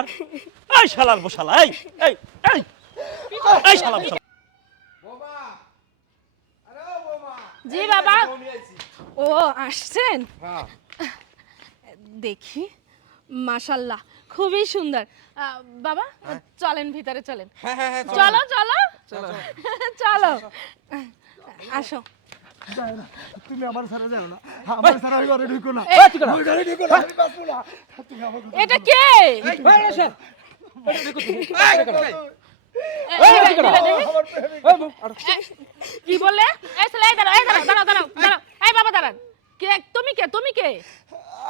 বেকার এই শালার বসালা এই এই এই এই শালা বসালা জি বাবা। ও আসছেন? দেখি মাশাল্লাহ খুবই সুন্দর। আহ, বাবা চলেন ভিতরে চলেন। চলো। চলো চলো। আসো। তুমি আমার সারা যাও না। আমার সারা ঘরে ঢুকো না। এ, ঘরে ঢুকো না আমি বাঁচবো না। তুমি আমার এটা কে? কি বললে? এই ছেলে এই দাঁড়াও এই দাঁড়াও দাঁড়াও দাঁড়াও দাঁড়াও। এই বাবা দাঁড়ান। কে তুমি কে তুমি কে?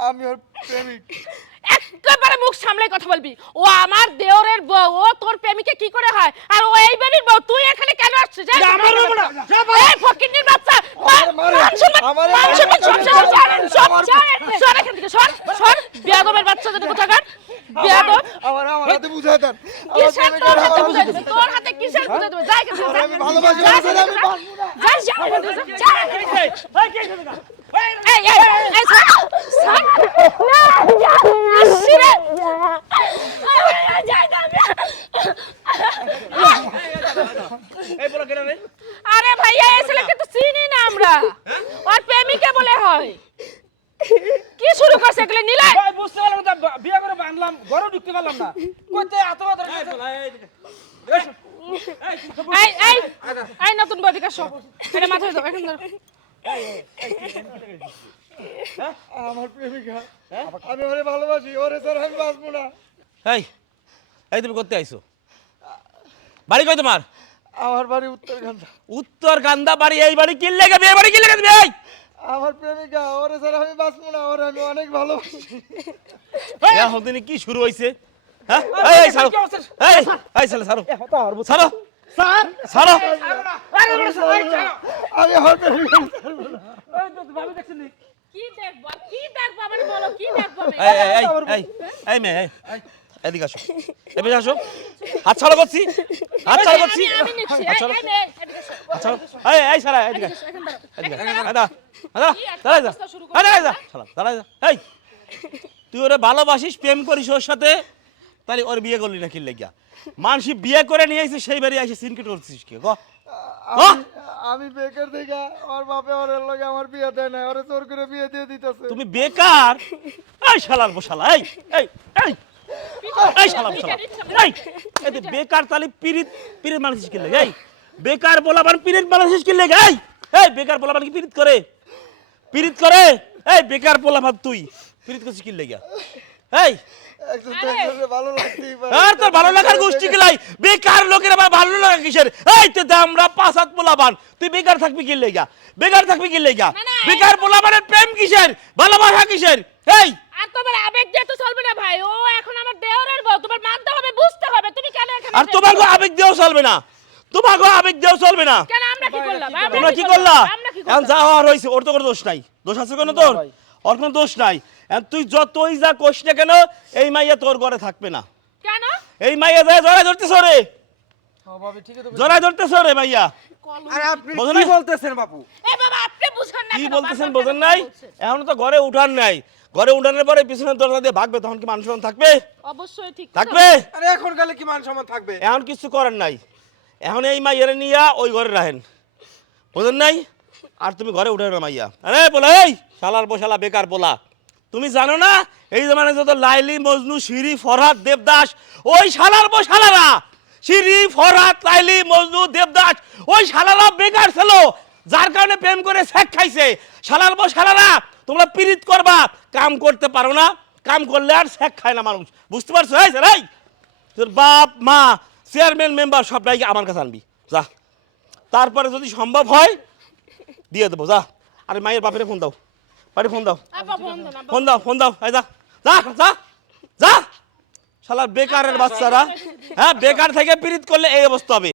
আমি ওর প্রেমিক। একেবারে মুখ সামলে কথা বলবি। ও আমার দেওরের বউ ও তোর প্রেমিকে কি করে হয়? আর ও এই বাড়ির বউ তুই এখানে কেন আসছিস? আমার না, এই ফকিন্নির বাচ্চা মারে, সম্মান মান সম্মান সব আমারে সব সব সব এখান থেকে সর সর বিয়াদবের বাচ্চা যদি কোথাকার বিয়াদব আমার আমার হাতে বুঝাই দেন কিসের তোর হাতে বুঝাই দিছে? তোর হাতে কিসের বুঝাই দেবে যাই এখান আমি ভালোবাসি, আমি এখান থেকে, আমি যা। বাঁচবো না। যা, যা এখান থেকে, যা। যা এখান থেকে। এই কে এখানে গা? এই, এই, এই, এই, সর, সর। না, যা, আসছি রে। এই, যাই না এই বলো কেন আরে ভাইয়া এই ছেলেকে তো চিনি না আমরা ওর প্রেমিকা বলে হয় কি শুরু করছে এগুলো নিলাই ভাই বুঝতে পারলাম না বিয়ে করে বানলাম ঘরে ঢুকতে পারলাম না কোথায় এত কথা এই এই এই এই নতুন বদিকা সব এটা মাথায় দাও এখন ধরো। আমার প্রেমিকা আমি ওরে ভালোবাসি ওরে স্যার আমি বাঁচবো না এই এই তুমি করতে আইছো বাড়ি কই তোমার আমার বাড়ি উত্তরখান্ডা উত্তর কান্দা বাড়ি এই বাড়ি কি লেগে বিয়ে বাড়ি কি লেগে এই! আমার প্রেমিকা ওরে স্যার আমি বাঁচবো না ওরে আমি অনেক ভালোবাসি। এখন কি শুরু হইছে? হ্যাঁ? এই এই এই এই ছেলে ছাড়ো। ছাড়ো। স্যার! ছাড়ো। আমি আমার ভাবি দেখছেন কি দেখব? কি দেখব? আমারে বলো কি দেখব? এই এই এই এই এই। এই এদিকে আসো। এদিকে আসো। হাত ছাড়ো করছি হাত ছাড়ো করছি হাত এই ছাড়ো হাত ছাড়ো। এই এই সারা এদিকে। এদিকে দাঁড়া দাঁড়া দাঁড়া যা। দাঁড়া যা। শালা দাঁড়া যা। এই তুই ওরে ভালোবাসিস প্রেম করিস ওর সাথে তাহলে ওর বিয়ে করলি না কি লেগিয়া? মানসি বিয়ে করে নিয়ে এসে সেই বাড়ি এসে সিনকেট করছিস কি? গো আমি- আমি বেকার থেকে ওর বাপে ওর লগে আমার বিয়ে দেয় না ওরে জোর করে বিয়ে দিয়ে দিতেছে। তুমি বেকার? এই শালার বসালা এই এই। এই শালা বসালা এই যে বেকার তাহলে পিরিত পিরিত মানুষ কি লেগে এই। বেকার বলাবান পিরিত মানুষ কি লেগে এই। এই বেকার বলাবান কি পিরিত করে? পিরিত করে? এই বেকার বলাবান তুই পিরিত করছিস কি লেগে এই। ভালো আর তোর ভালো লাগার গোষ্ঠী গেলাই বেকার লোকের আবার ভালো লাগা কিসের? এই তো আমরা পাঁচ হাত পোলাবান তুই বেকার থাকবি কি লেগা বেকার থাকবি কি লেগা বেকার পোলাবানের প্রেম কিসের? ভালোবাসা কিসের? এই। তোমার আবেগ দিয়ে তো চলবে না ভাই ও এখন আমার দেওরের বউ তোমার মানতে হবে বুঝতে হবে তুমি কেন এখানে আর তোমার গো আবেগ দিয়েও চলবে না। তোমার গো আবেগ দিয়েও চলবে না। কেন আমরা কি করলাম? আমরা তোমরা কি করলা? এখন যা হওয়ার হয়েছে ওর তো কোনো দোষ নাই। দোষ আছে কোনো তোর? ওর কোনো দোষ নাই। এখন তুই যতই যা কোষ না কেন এই মাইয়া তোর ঘরে থাকবে না। কেন? এই মাইয়া যায় জড়াই ধরতেছ রে হ্যাঁ, ঠিকই ধরতেছ রে মাইয়া। আরে আপনি কি বলতেছেন বাপু? এ বাবা আপনি বুঝেন না কি বলতেছেন বোঝেন নাই? এখন তো ঘরে উঠান নাই। ঘরে উঠানোর পরে পিছনের দরজা দিয়ে ভাগবে তখন কি মানুষ সম্মান থাকবে? অবশ্যই ঠিক থাকবে? আরে এখন গেলে কি মান সম্মান থাকবে? এখন কিছু করার নাই। এখন এই মাইয়ারে নিয়া ওই ঘরে রাখেন। বোঝেন নাই? আর তুমি ঘরে উঠে না মাইয়া। আরে বলো এই শালার বসালা বেকার বলা। তুমি জানো না এই জমানে যত লাইলি মজনু শিরি ফরহাদ দেবদাস ওই শালার বসালারা শিরি ফরহাদ লাইলি মজনু দেবদাস ওই শালারা বেকার ছিল। যার কারণে প্রেম করে শেখ খাইছে। শালার বসালারা তোমরা পীড়িত করবা। কাম করতে পারো না। কাম করলে আর শেখ খায় না মানুষ। বুঝতে পারছ? স্যার এই তোর বাপ মা চেয়ারম্যান মেম্বার সবটাই আমার কাছে আনবি। যা। তারপরে যদি সম্ভব হয় দিয়ে দেবো। যা। আরে মায়ের বাপের ফোন দাও। বাড়ি ফোন দাও। ফোন দাও ফোন দাও যা। যা যা। যা। শালার বেকারের বাচ্চারা হ্যাঁ বেকার থেকে পীড়িত করলে এই অবস্থা হবে।